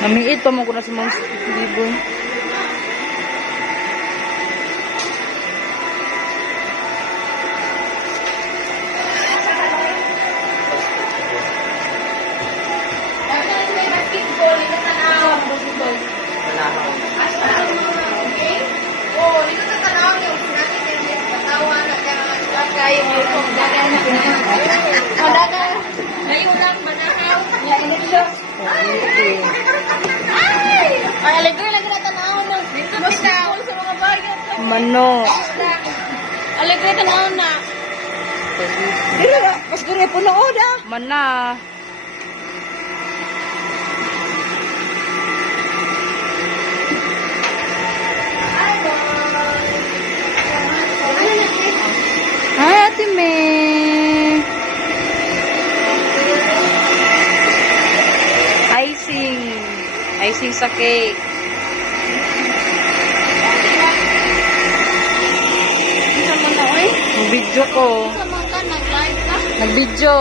Namiit pa mo ko na sa mga libon. Manok. Alegre tanaw na. Dira, mas gure po na oda. Mana. Hi, Ate May. Icing. Icing sa cake. Nag-video ko. Nag-live ka? Nag-video.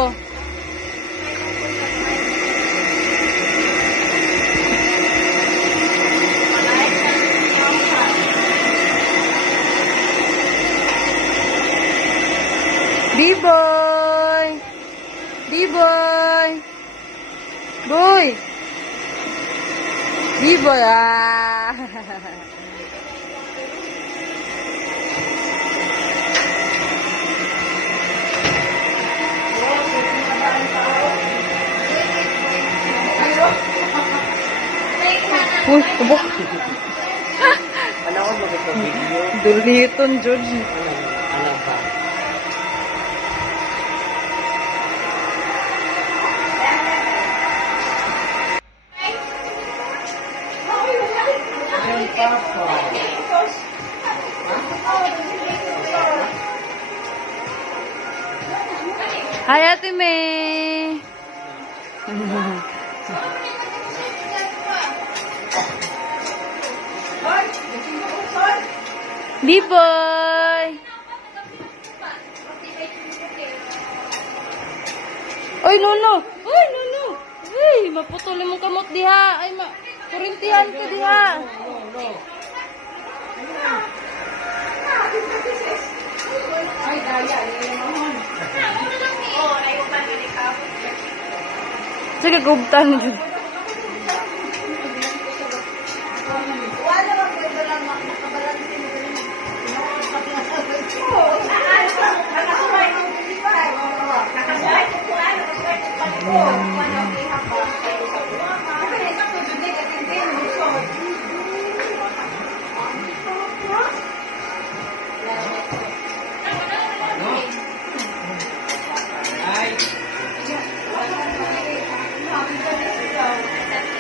B-boy! B-boy! Boy! B-boy! Ah! Uy, tubok. Panahon mo ito video. Duliton, George. Ano ba? Yung papa. Hi, Ate May. B-boy. Oy, Nuno. Oy, Nuno. Uy, maputol mo kamot diha. Ay, kurintihan ko diha. Ay, daya. Sige, gubtan.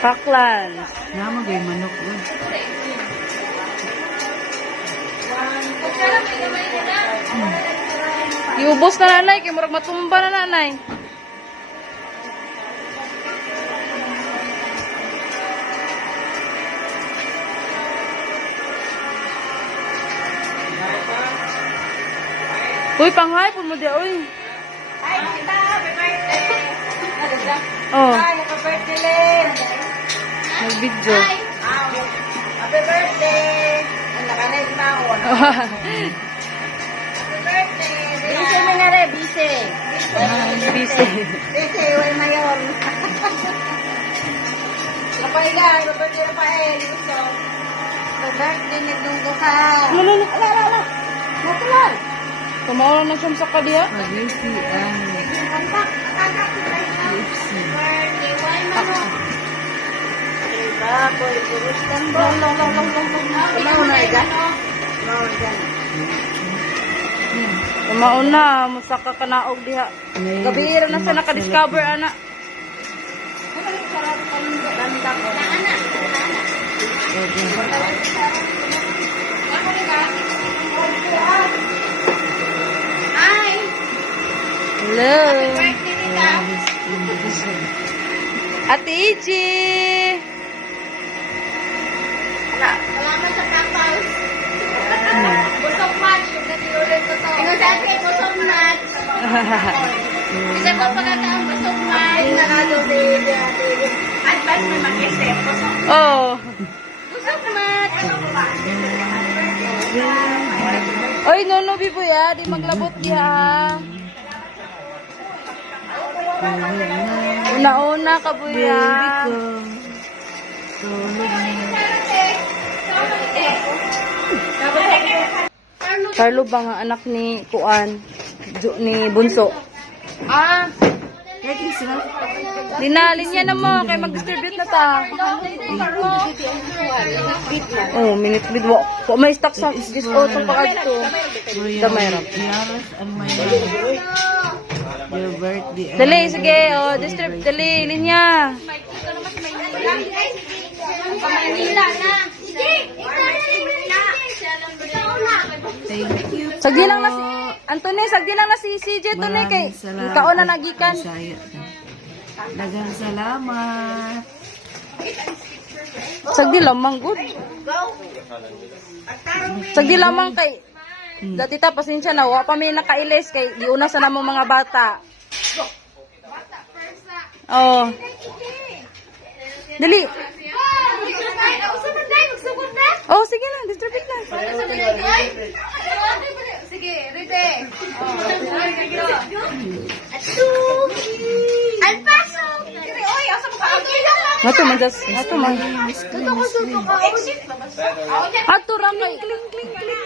Paklan. Nama gay manok mo. Iubos na nanay, kaya murag matumba na nanay. Uy, panghay po mo di, uy. Hi, kita. Happy birthday. Oh, Hi, happy birthday, Len. nag-video. Happy birthday. Ang nakanay maon. Happy birthday. Bise mo nga rin, bise. Busy. Bise, way mayon. Napaiga, happy birthday na pa eh. Gusto. Happy birthday, nagdunggo ka. Lalo, Ala. Natulan. kumaula na siya sa kadiya. Mag-UC ang Kontak. UFC. Birthday, way manon. Baboy, purus tambo. Long. Kumaw na iga. Kumaw na iga. Kumauna, musaka ka naog diha. Gabihira na siya nakadiscover, anak. Hi! Hello. Birthday nita. Ate Ichi. Salamat sa tapos. Busog match. Ingat sa atin, busog match. Isa pa pala taong busog match. Nakaduli. At mas may mag-isip. Oh. Busog mat. Oy, Nono Biboy ah, di maglabot diha. Una-una ka buya. Baby ko. Tulog na. Carlo ba nga anak ni Kuan? Ni Bunso. Ah, Kaya sila. linalin niya na mo kay mag-distribute na ta. Oh, minute bid mo. Wa may stock sa gusto to pa adto. Damay ra. Yaras ang may your birthday. Dali, sige. Oh, distribute. Dali, linya. Manila na. Thank you. Sagdi lang na si Anthony, sagdi lang na si CJ to ni kay kaon na nagikan. Daghang salamat. Sagdi lamang good. Sagdi lamang kay dati ta pasensya na wa pa may nakailis kay giuna sa namong mga bata. Oh. Dali. Oh, sige na, distribute na. Sige, Rite. Alpaso. Oy, asa mo ka? Hato man just, hato man. Exit. Hato ra kay kling kling kling.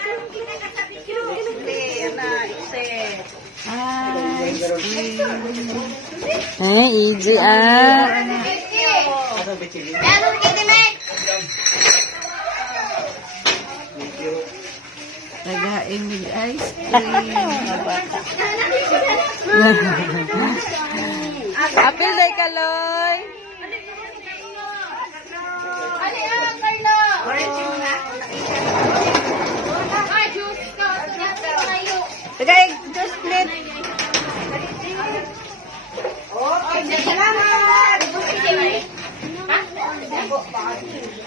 Ice cream. Easy ah. Meron kita, Mek. Tagain with ice cream. Apil day kaloy. Ali, Carlo. Orange mo na. Ay, juice ka. Tagay, just split. Okay, salamat.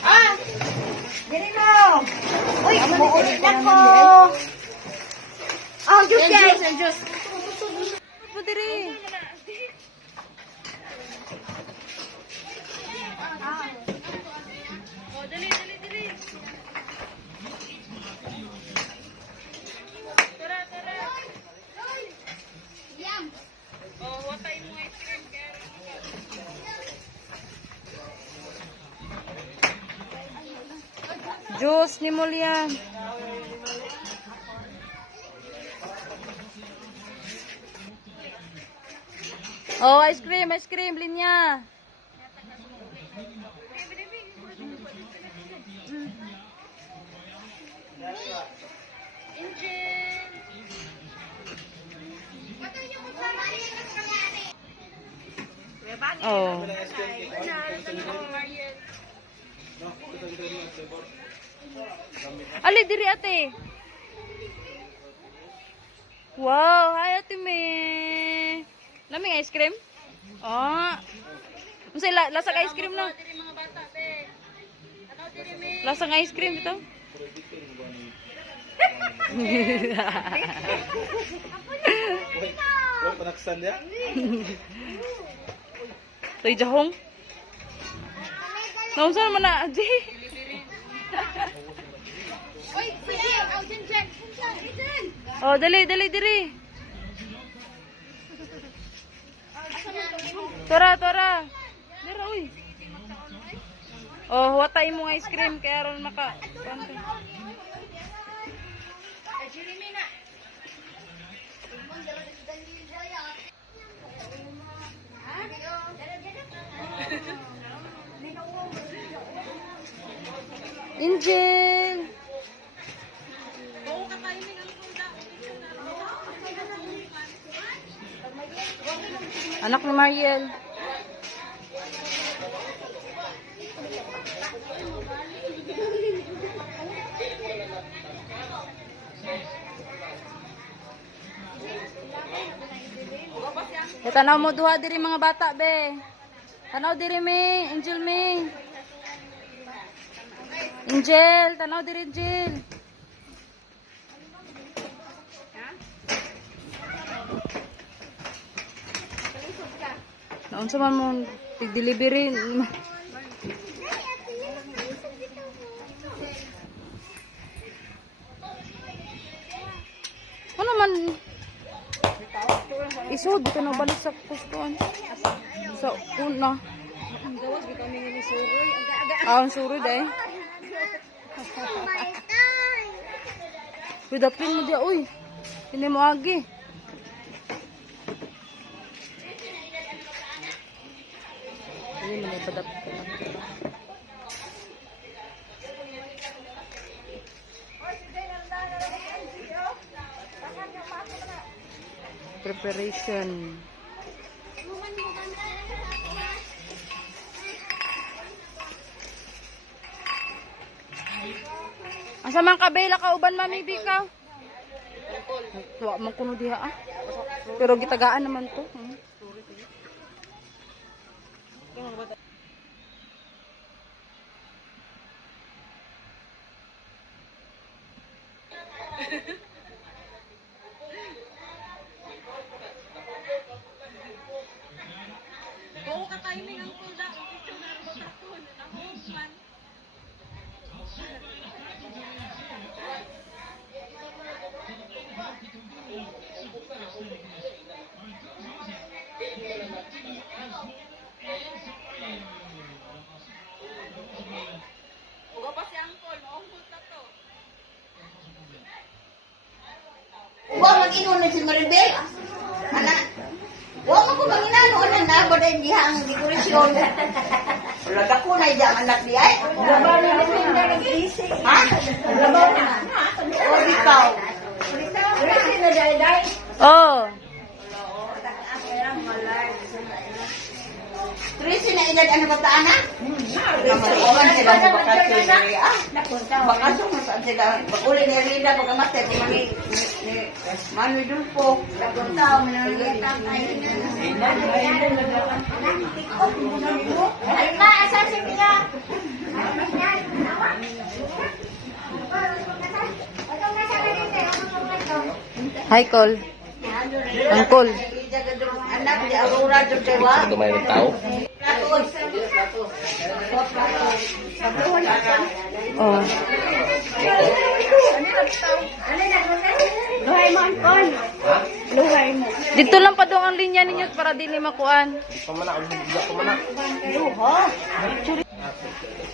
Ah, dili mo. Uy, umuulit ako. Oh, juice guys, juice. Po diri. Juice ni Mulian. Oh, ice cream, linya. Oh. Ali diri ate. Wow, hi ate me. Lamig ice cream? Oh. Unsay lasa ka ice cream no? Lasa nga ice cream ito? Wala pa nakstand ya? Toy jahong. Naunsa man na, di. Uy, sige, Jen. Oh, dali diri. Tora. Dira uy. Oh, watay mo nga ice cream kaya ron maka. Angel. Anak ni Mariel. Tanaw mo duha diri mga bata be. Tanaw diri me, Angel me. Angel, tanaw diri Angel. Naunsa man mo tig-delivery Good, buta na balik sa kustuan. Sa una. Ang gawas, di kami ni Suroy. Ang aga. Ang suri dahil. Pidapin mo dia, uy. Hindi mo agi. Hindi mo na ipadapin. Preparation. Asa man kabela ka uban mami bikaw? Wa man kuno diha ah. Pero gitagaan naman to. Oo ka timing ang kuda. Picture na mo takon. Nahuman. Uga pa si Angkol, maungkot na to. Huwag mag-inom na si Maribel. Anak, huwag ako mag-inano. Ano na, bada hindi ang dekorasyon. Wala ka ko na yung anak niya eh. Labaw na naman na nag-isip. Ha? Labaw na. O, ikaw. Resin na day-day. Oh. Tracy na edad ano ba ta, anak? Naman sila mo bakasyon sa Ria. Bakasyon mo saan sila. Pag-uli ni Rida, pagkamatay, pumami ni Manu Dulpo. Lagon tao, mananagatan tayo na. Ay pa, asan si Pia? Hi, Col. Angkol. Anak di Aurora Jodewa. Gamay ng tao. Oh. Luhay mo, Angkol. Luhay mo. Dito lang pa doon ang linya ninyo para dili makuan. Pamana, ulit ko mana. Luho.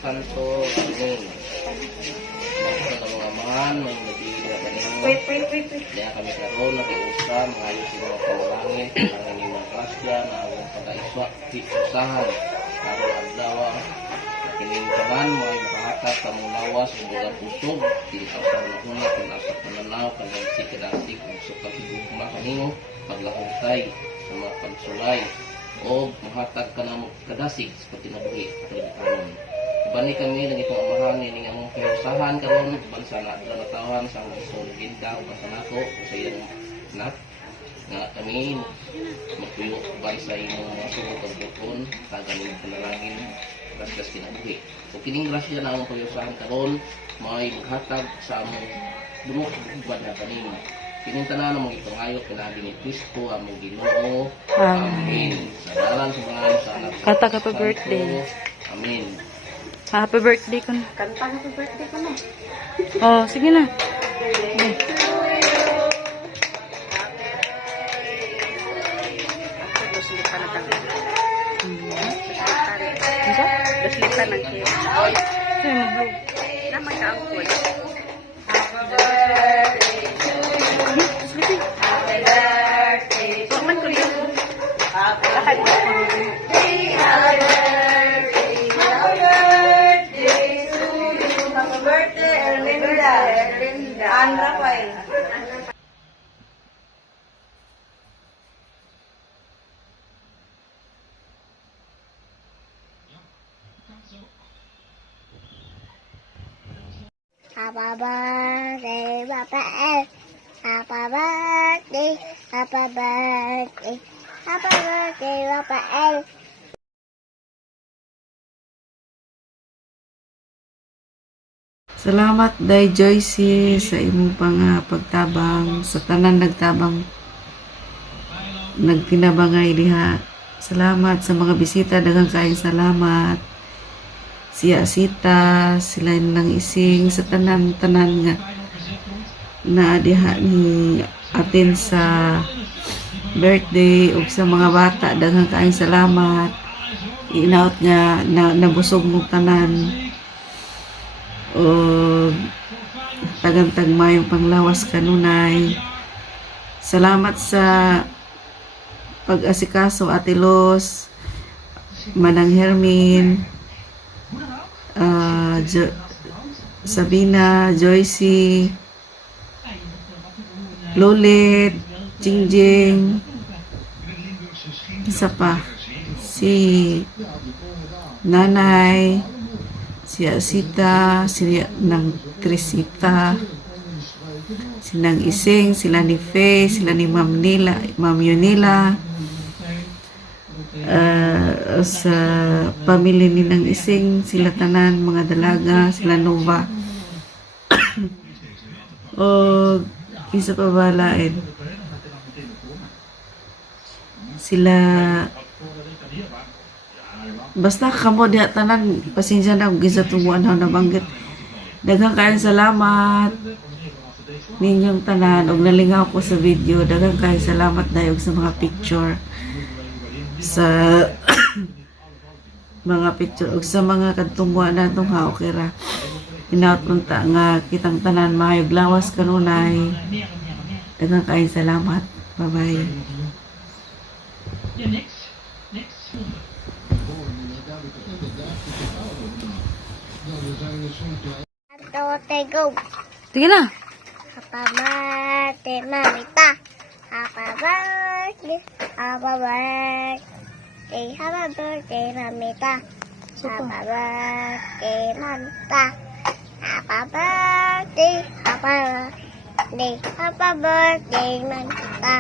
Santo, Ning. Sa mga amahan, may nabigyan na ninyo. Wait. Kaya kami karoon, nag-iusa, mga ayusin mga pamangangit, ang inyong mga klasya, na awang pag-aiswa, usahan, karoon ang dawa, kining kaman, mga nakahatak, kamong lawas, ubugan pusog, tinasaw na huna, tinasaw pananaw, kanyang sikadasik, usok ang higugma kanino, paglahutay, sa mga pagsulay, o mahatag ka na kadasik, sa patinabuhi, pagdikanon. Bani kami lagi itong amahan ni nga mong piusahan karon bansa na natawan sa mga solidinda o bansa nako o sa iyang anak nga kami magpuyo bansa imong mga sugot o bukon taganin panalangin grasya kinabuhi o kining grasya na ang piusahan karon may maghatag sa among dumok bad na kanin kining tanan mo itong ayok pinagi ni Kristo among Ginoo. Amen. Sa ngalan sa mga sa anak Kanta ka pa birthday. Amen. Happy birthday ko na. Kanta na sa birthday ko na. Oh, sige na. Doslipan na kami. Isa? Doslipan ng cake. Sige mo, bro. Naman ka Angkol. Paman ko dito. Lakad mo. Happy birthday, Erlinda. Ann Rafael. Happy birthday, Papa L. Happy birthday, happy birthday, happy birthday, Papa L. Salamat day Joyce sa imong pagtabang sa tanan nagtabang nagtinabangay diha. Salamat sa mga bisita, daghang kaayong salamat. Siya Sita, sila lang ising sa tanan nga na diha ni atin sa birthday ug sa mga bata daghang kaayong salamat. Inaot nga nabusog mo tanan. O tagantag mayong panglawas kanunay. Salamat sa pag-asikaso Ate Los, Manang Hermin, Sabina, Joycey, Lolet, Jingjing, isa pa, si Nanay, si Asita, si Nang Trisita, si Nang Ising, sila ni Faye, sila ni Ma'am Nila, Ma'am Yunila, sa pamilya ni Nang Ising, sila tanan, mga dalaga, sila Nova. O isa pa ba lain? Sila basta kamo diha tanan, pasensya na kung gisa tumuan na nabanggit. Daghang kayong salamat ninyong tanan og nalingaw ko sa video. Daghang kayong salamat dayog sa mga picture, sa mga picture og sa mga kadtungwa na itong haokera. Inaot unta nga kitang tanan mahayog lawas kanunay. Daghang kayong salamat. Bye bye. Tote go. Sige na. Happy birthday, Mamita. Happy birthday. Happy birthday. Happy birthday, Mamita. Happy birthday, Mamita. Happy birthday. Happy birthday. Happy birthday, Mamita.